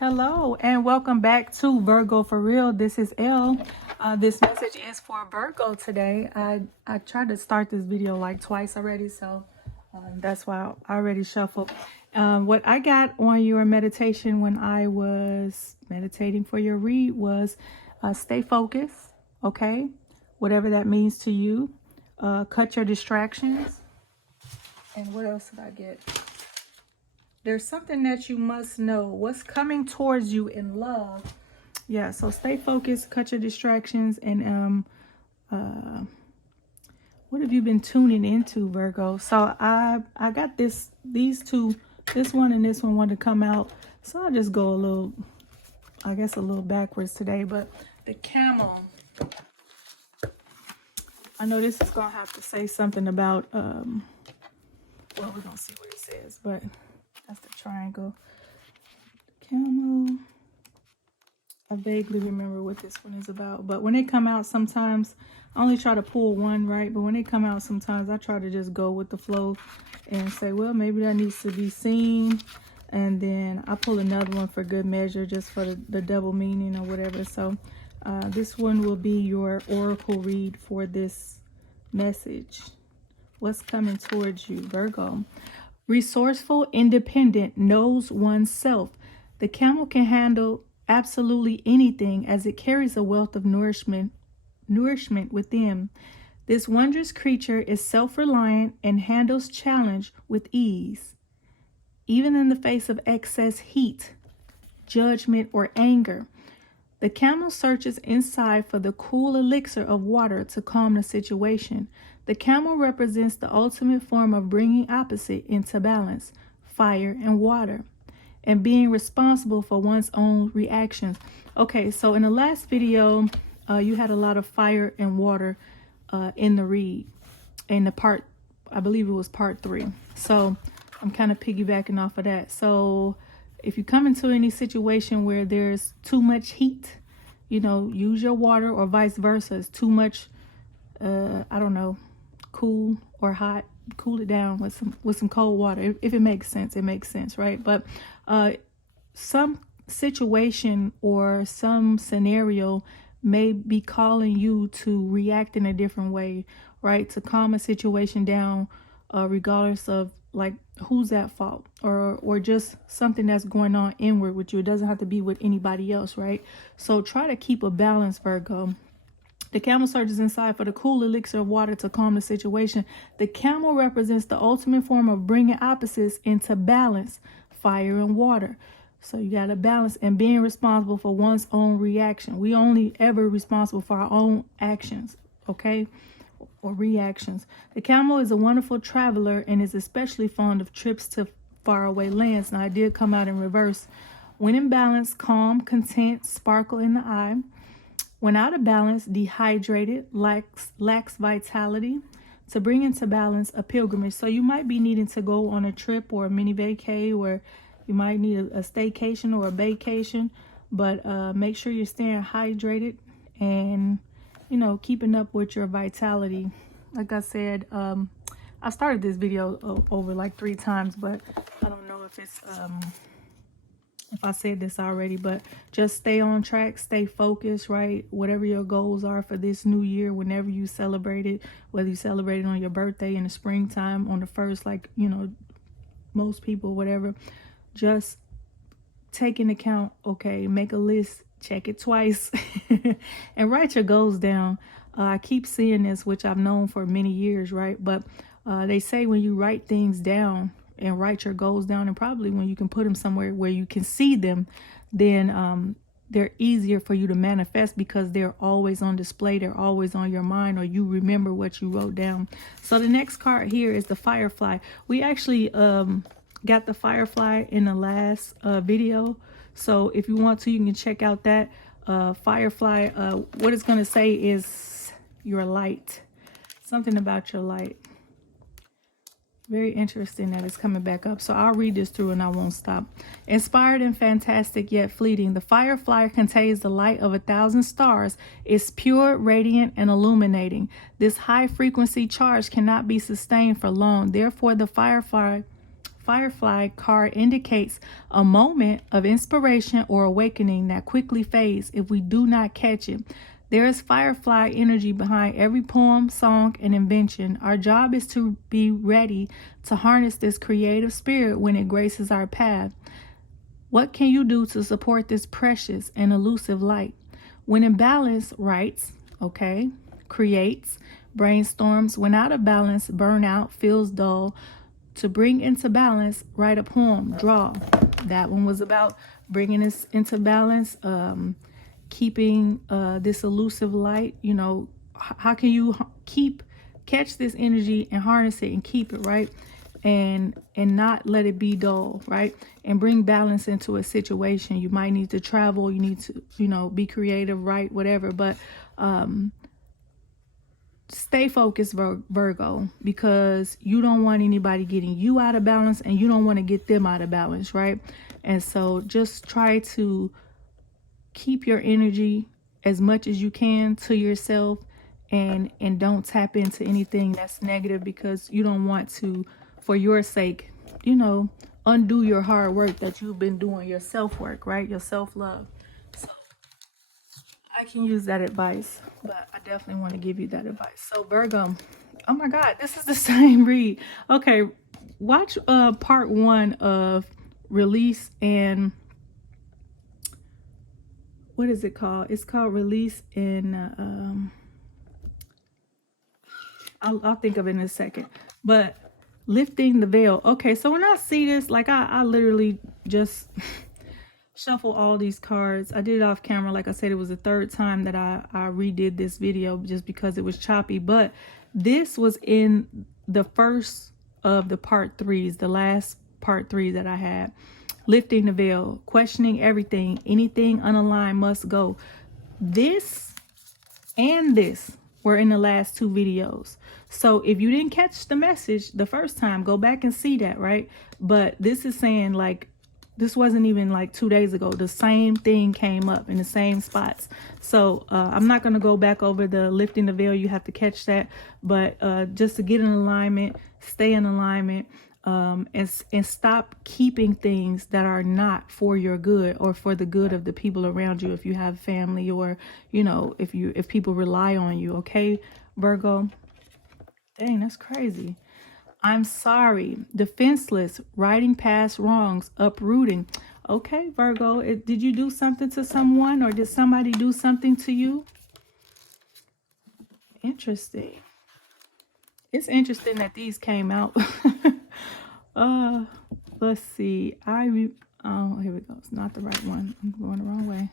Hello and welcome back to Virgo for Real. This is Elle. This message is for Virgo today. I tried to start this video like twice already, so that's why I already shuffled. What I got on your meditation when I was meditating for your read was stay focused, okay? Whatever that means to you. Cut your distractions. And what else did I get? There's something that you must know. What's coming towards you in love. Yeah, so stay focused, cut your distractions, and what have you been tuning into, Virgo? So I got these two, this one and this one wanted to come out. So I'll just go a little, I guess a little backwards today, but the camel. I know this is gonna have to say something about well, we're gonna see what it says, but that's the triangle. Camel. I vaguely remember what this one is about. But when they come out, sometimes I only try to pull one, right? But when they come out, sometimes I try to just go with the flow and say, well, maybe that needs to be seen. And then I pull another one for good measure, just for the double meaning or whatever. So this one will be your oracle read for this message. What's coming towards you, Virgo? Resourceful, independent, knows oneself. The camel can handle absolutely anything as it carries a wealth of nourishment within. This wondrous creature is self-reliant and handles challenge with ease. Even in the face of excess heat, judgment, or anger, the camel searches inside for the cool elixir of water to calm the situation. The camel represents the ultimate form of bringing opposite into balance, fire and water, and being responsible for one's own reactions. Okay, so in the last video, you had a lot of fire and water in the read, in the part, I believe it was part 3. So I'm kind of piggybacking off of that. So if you come into any situation where there's too much heat, you know, use your water, or vice versa. It's too much, I don't know, cool or hot, cool it down with some cold water. If it makes sense, it makes sense, right? But some situation or some scenario may be calling you to react in a different way, right? To calm a situation down, regardless of like who's at fault, or just something that's going on inward with you. It doesn't have to be with anybody else, right? So try to keep a balance, Virgo. The camel searches inside for the cool elixir of water to calm the situation. The camel represents the ultimate form of bringing opposites into balance, fire and water. So you got to balance and being responsible for one's own reaction. We only ever responsible for our own actions, okay? Or reactions. The camel is a wonderful traveler and is especially fond of trips to faraway lands. Now, I did come out in reverse. When in balance, calm, content, sparkle in the eye. When out of balance, dehydrated, lacks vitality. To bring into balance, a pilgrimage. So you might be needing to go on a trip or a mini vacay, or you might need a staycation or a vacation. But make sure you're staying hydrated and, you know, keeping up with your vitality. Like I said, I started this video over like 3 times, but I don't know if it's if I said this already, but just stay on track, stay focused, right? Whatever your goals are for this new year, whenever you celebrate it, whether you celebrate it on your birthday in the springtime, on the 1st, like, you know, most people, whatever, just take into account, okay, make a list, check it twice, and write your goals down. I keep seeing this, which I've known for many years, right? But they say when you write things down and write your goals down, and probably when you can put them somewhere where you can see them, then they're easier for you to manifest, because they're always on display. They're always on your mind, or you remember what you wrote down. So the next card here is the firefly. We actually got the firefly in the last video. So if you want to, you can check out that firefly. What it's going to say is your light. Something about your light. Very interesting that it's coming back up. So I'll read this through and I won't stop. Inspired and fantastic yet fleeting, the firefly contains the light of 1,000 stars. It's pure, radiant, and illuminating. This high frequency charge cannot be sustained for long. Therefore, the firefly firefly card indicates a moment of inspiration or awakening that quickly fades if we do not catch it. There is firefly energy behind every poem, song, and invention. Our job is to be ready to harness this creative spirit when it graces our path. What can you do to support this precious and elusive light? When in balance, writes, okay, creates, brainstorms. When out of balance, burnout, feels dull. To bring into balance, write a poem, draw. That one was about bringing us into balance, keeping this elusive light. You know, how can you catch this energy and harness it and keep it, right? And not let it be dull, right? And bring balance into a situation. You might need to travel, you need to, you know, be creative, right? Whatever, but stay focused, Virgo, because you don't want anybody getting you out of balance, and you don't want to get them out of balance, right? And so just try to keep your energy as much as you can to yourself, and don't tap into anything that's negative, because you don't want to, for your sake, you know, undo your hard work that you've been doing, your self-work, right? Your self-love. So I can use that advice, but I definitely want to give you that advice. So Virgo, oh my God, this is the same read. Okay, watch part 1 of Release and what is it called? It's called Release and I'll think of it in a second. But Lifting the Veil. Okay, so when I see this, like I literally just shuffle all these cards. I did it off camera. Like I said, it was the 3rd time that I redid this video just because it was choppy. But this was in the first of the part 3s, the last part 3 that I had. Lifting the Veil, questioning everything, anything unaligned must go. This and this were in the last 2 videos. So if you didn't catch the message the first time, go back and see that, right? But this is saying, like, this wasn't even like 2 days ago. The same thing came up in the same spots. So I'm not going to go back over the Lifting the Veil. You have to catch that. But just to get in alignment, stay in alignment, and stop keeping things that are not for your good or for the good of the people around you. If you have family, or, you know, if people rely on you. Okay, Virgo. Dang, that's crazy. I'm sorry. Defenseless, riding past wrongs, uprooting. Okay, Virgo, did you do something to someone, or did somebody do something to you? Interesting. It's interesting that these came out. Let's see. Oh, here we go. It's not the right one. I'm going the wrong way.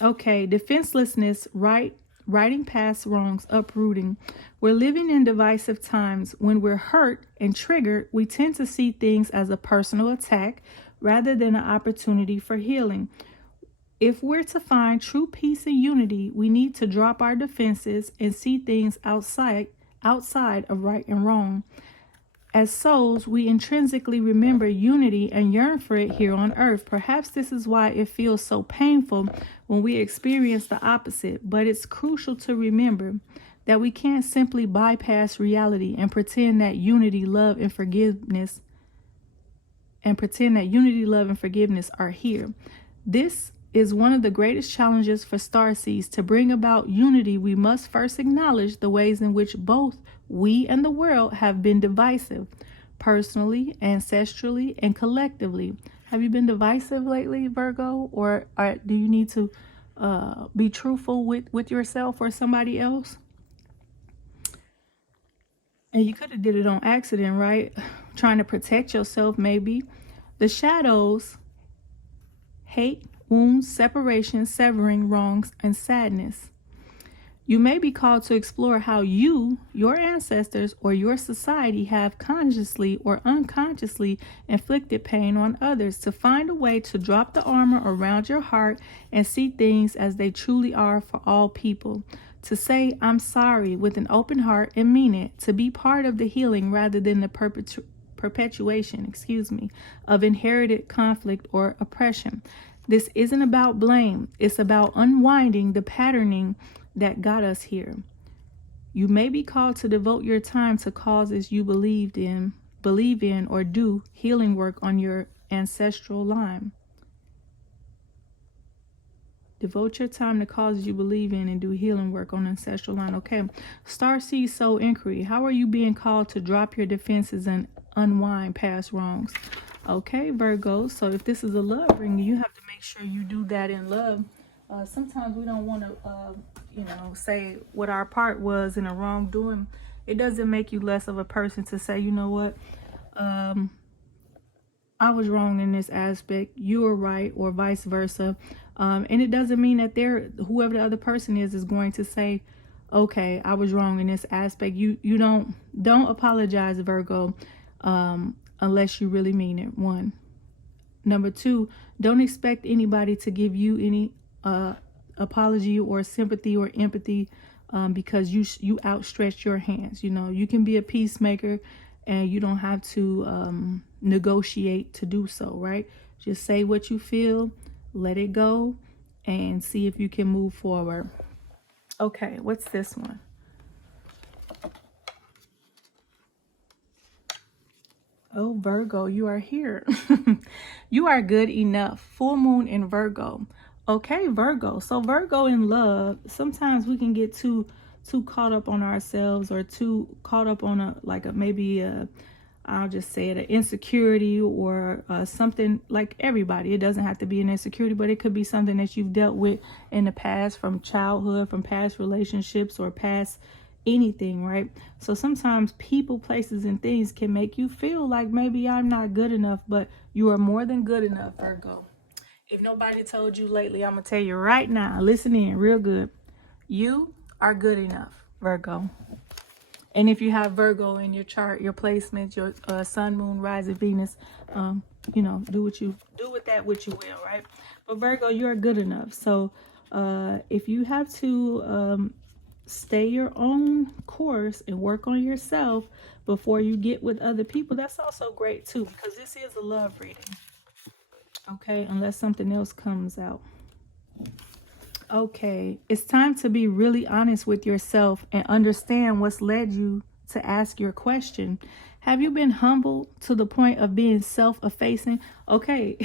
Okay, defenselessness, riding past wrongs, uprooting. We're living in divisive times. When we're hurt and triggered, we tend to see things as a personal attack rather than an opportunity for healing. If we're to find true peace and unity, we need to drop our defenses and see things outside of right and wrong. As souls, we intrinsically remember unity and yearn for it here on earth. Perhaps this is why it feels so painful when we experience the opposite, but it's crucial to remember that we can't simply bypass reality and pretend that unity, love, and forgiveness are here. This is one of the greatest challenges for starseeds. To bring about unity, we must first acknowledge the ways in which both we and the world have been divisive, personally, ancestrally, and collectively. Have you been divisive lately, Virgo? Or do you need to be truthful with yourself or somebody else? And you could have did it on accident, right? Trying to protect yourself, maybe. The shadows: hate, wounds, separation, severing, wrongs, and sadness. You may be called to explore how you, your ancestors, or your society have consciously or unconsciously inflicted pain on others, to find a way to drop the armor around your heart and see things as they truly are for all people. To say, I'm sorry, with an open heart and mean it. To be part of the healing rather than the perpetuation of inherited conflict or oppression. This isn't about blame. It's about unwinding the patterning that got us here. You may be called to devote your time to causes you believed in, believe in, or do healing work on your ancestral line. Devote your time to causes you believe in and do healing work on ancestral line. Okay. Starseed Soul Inquiry. How are you being called to drop your defenses and unwind past wrongs? Okay, Virgo. So if this is a love ring, you have to make sure you do that in love. Sometimes we don't want to, say what our part was in a wrongdoing. It doesn't make you less of a person to say, you know what, I was wrong in this aspect, you were right, or vice versa. And it doesn't mean that whoever the other person is going to say, okay, I was wrong in this aspect. You don't apologize, Virgo, unless you really mean it. One. Number two, don't expect anybody to give you any apology or sympathy or empathy because you outstretched your hands. You can be a peacemaker and you don't have to negotiate to do so, right? Just say what you feel, let it go, and see if you can move forward. Okay, what's this one? Oh, Virgo, you are here. You are good enough. Full moon in Virgo. Okay, Virgo. So Virgo in love, sometimes we can get too caught up on ourselves, or too caught up on I'll just say it, an insecurity, or something. Like everybody, it doesn't have to be an insecurity, but it could be something that you've dealt with in the past, from childhood, from past relationships, or past anything, right? So sometimes people, places, and things can make you feel like maybe I'm not good enough, but you are more than good enough, Virgo. If nobody told you lately, I'm gonna tell you right now. Listen in real good. You are good enough, Virgo. And if you have Virgo in your chart, your placements, your sun, moon, rising, Venus, do with that what you will, right? But Virgo, you are good enough. So if you have to stay your own course and work on yourself before you get with other people, that's also great too, because this is a love reading. Okay, unless something else comes out. Okay, it's time to be really honest with yourself and understand what's led you to ask your question. Have you been humbled to the point of being self-effacing? Okay.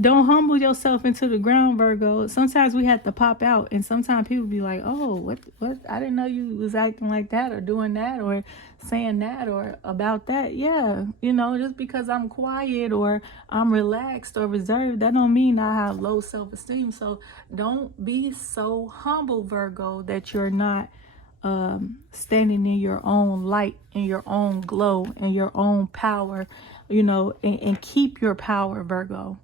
Don't humble yourself into the ground, Virgo. Sometimes we have to pop out, and sometimes people be like, oh, what? I didn't know you was acting like that, or doing that, or saying that, or about that. Yeah, just because I'm quiet or I'm relaxed or reserved, that don't mean I have low self-esteem. So don't be so humble, Virgo, that you're not standing in your own light, in your own glow, in your own power, and keep your power, Virgo.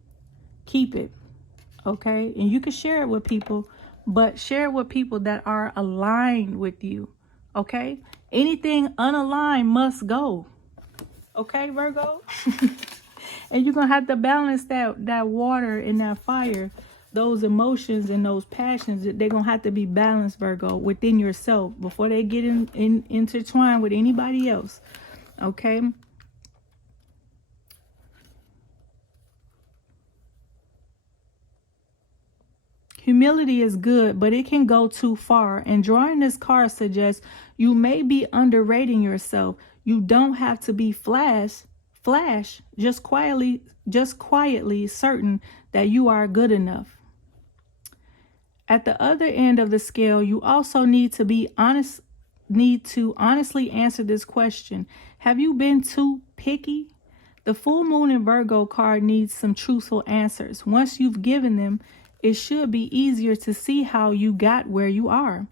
Keep it, okay? And you can share it with people, but share it with people that are aligned with you, okay? Anything unaligned must go, okay, Virgo? And you're going to have to balance that water and that fire, those emotions and those passions. They're going to have to be balanced, Virgo, within yourself before they get intertwined with anybody else, okay? Humility is good, but it can go too far. And drawing this card suggests you may be underrating yourself. You don't have to be flash, just quietly certain that you are good enough. At the other end of the scale, you also need to honestly answer this question. Have you been too picky? The full moon in Virgo card needs some truthful answers. Once you've given them, it should be easier to see how you got where you are.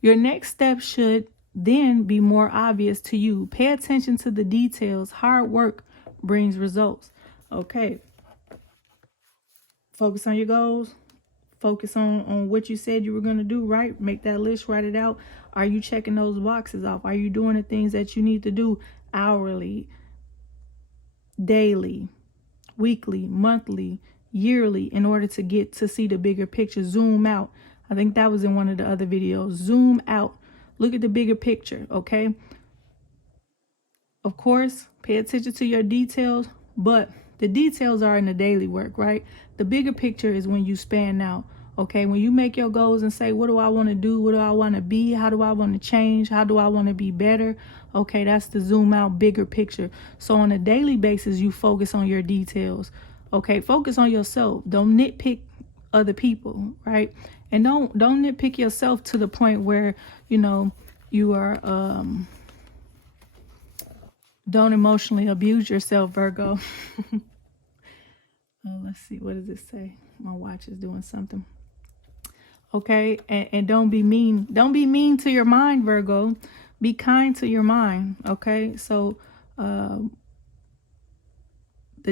Your next step should then be more obvious to you. Pay attention to the details. Hard work brings results. Okay. Focus on your goals. Focus on what you said you were going to do, right? Make that list, write it out. Are you checking those boxes off? Are you doing the things that you need to do hourly, daily, weekly, monthly, yearly, in order to get to see the bigger picture? Zoom out. I think that was in one of the other videos. Zoom out. Look at the bigger picture, okay? Of course, pay attention to your details, but the details are in the daily work, right? The bigger picture is when you span out Okay, when you make your goals and say, what do I want to do? What do I want to be? How do I want to change? How do I want to be better? Okay, that's the zoom out bigger picture. So on a daily basis, you focus on your details. Okay, focus on yourself. Don't nitpick other people, right? And don't nitpick yourself to the point where, you know, you are don't emotionally abuse yourself, Virgo. Let's see, what does it say? My watch is doing something. Okay, and don't be mean. Don't be mean to your mind, Virgo. Be kind to your mind. Okay, so the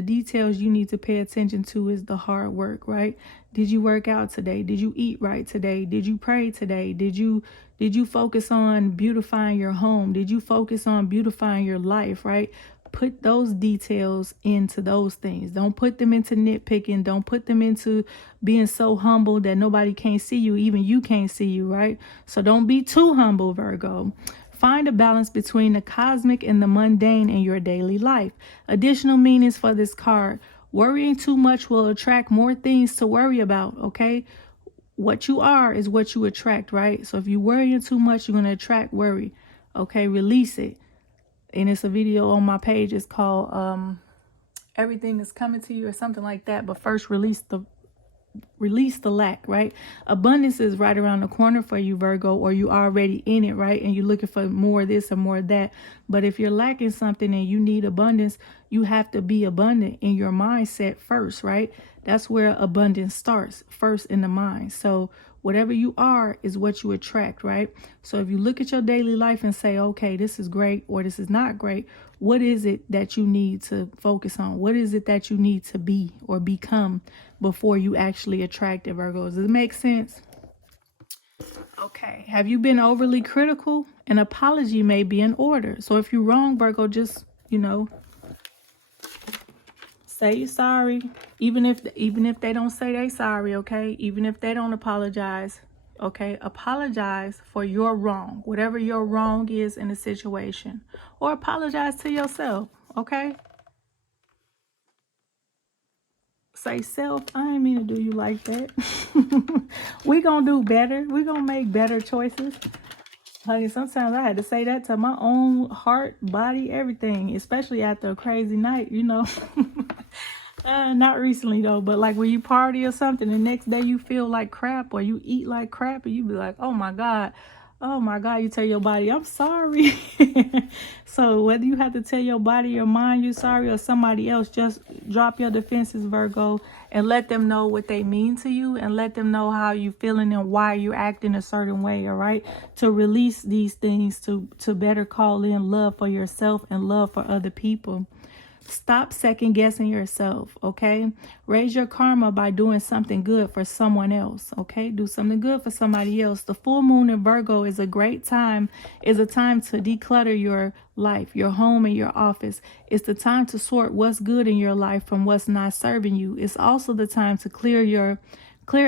details you need to pay attention to is the hard work, right? Did you work out today? Did you eat right today? Did you pray today? Did you focus on beautifying your home? Did you focus on beautifying your life, right? Put those details into those things. Don't put them into nitpicking. Don't put them into being so humble that nobody can't see you. Even you can't see you, right? So don't be too humble, Virgo. Find a balance between the cosmic and the mundane in your daily life. Additional meanings for this card. Worrying too much will attract more things to worry about, okay? What you are is what you attract, right? So if you're worrying too much, you're going to attract worry. Okay, release it. And it's a video on my page. It's called Everything is Coming to You or something like that. But first, release the lack, right? Abundance is right around the corner for you, Virgo, or you already in it, right? And you're looking for more of this or more of that. But if you're lacking something and you need abundance, you have to be abundant in your mindset first, right? That's where abundance starts, first in the mind. So whatever you are is what you attract, right? So if you look at your daily life and say, okay, this is great or this is not great, what is it that you need to focus on? What is it that you need to be or become before you actually attract it, Virgos? Does it make sense? Okay. Have you been overly critical? An apology may be in order. So if you're wrong, Virgo, just, say you're sorry. Even if they don't say they sorry, okay? Even if they don't apologize, okay? Apologize for your wrong, whatever your wrong is in the situation, or apologize to yourself, okay? Say, self, I ain't mean to do you like that. We gonna do better. We gonna make better choices. Honey, sometimes I had to say that to my own heart, body, everything, especially after a crazy night, Not recently though, but like when you party or something, the next day you feel like crap or you eat like crap and you be like, oh my God, you tell your body, I'm sorry. So whether you have to tell your body, your mind, you're sorry, or somebody else, just drop your defenses, Virgo, and let them know what they mean to you and let them know how you feeling and why you're acting a certain way, all right? To release these things, to better call in love for yourself and love for other people. Stop second guessing yourself, okay? Raise your karma by doing something good for someone else, okay? Do something good for somebody else. The full moon in Virgo is a time to declutter your life, your home and your office. It's the time to sort what's good in your life from what's not serving you. It's also the time to clear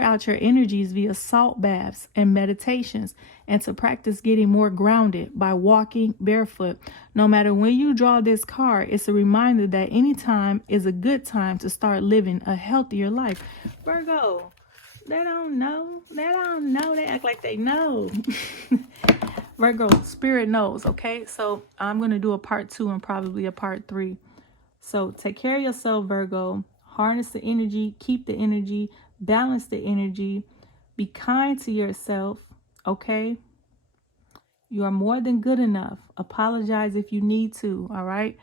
out your energies via salt baths and meditations, and to practice getting more grounded by walking barefoot. No matter when you draw this card, it's a reminder that any time is a good time to start living a healthier life. Virgo, they don't know. They act like they know. Virgo, spirit knows, okay? So I'm going to do a part 2 and probably a part 3. So take care of yourself, Virgo. Harness the energy, keep the energy, balance the energy, be kind to yourself, okay? You are more than good enough. Apologize if you need to, all right?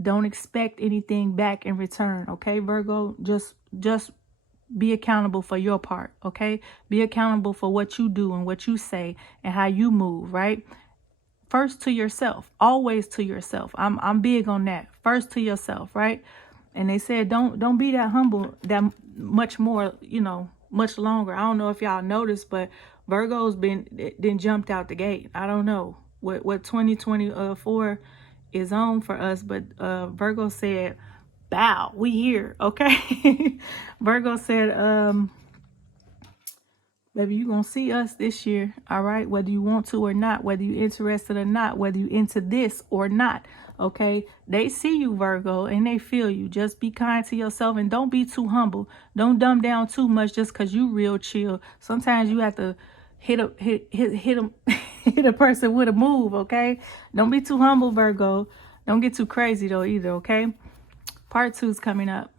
Don't expect anything back in return, okay, Virgo? Just be accountable for your part, okay? Be accountable for what you do and what you say and how you move, right? First to yourself, always to yourself. I'm big on that. First to yourself, right? And they said don't be that humble that much more, much longer. I don't know if y'all noticed, but Virgo's been jumped out the gate. I don't know what 2024 is on for us, but Virgo said, bow, we here, okay? Virgo said, baby, you gonna see us this year, all right? Whether you want to or not, whether you're interested or not, whether you into this or not, okay? They see you, Virgo, and they feel you. Just be kind to yourself and don't be too humble. Don't dumb down too much just because you real chill. Sometimes you have to hit a hit a person with a move, okay? Don't be too humble, Virgo. Don't get too crazy though either, okay? Part 2 is coming up.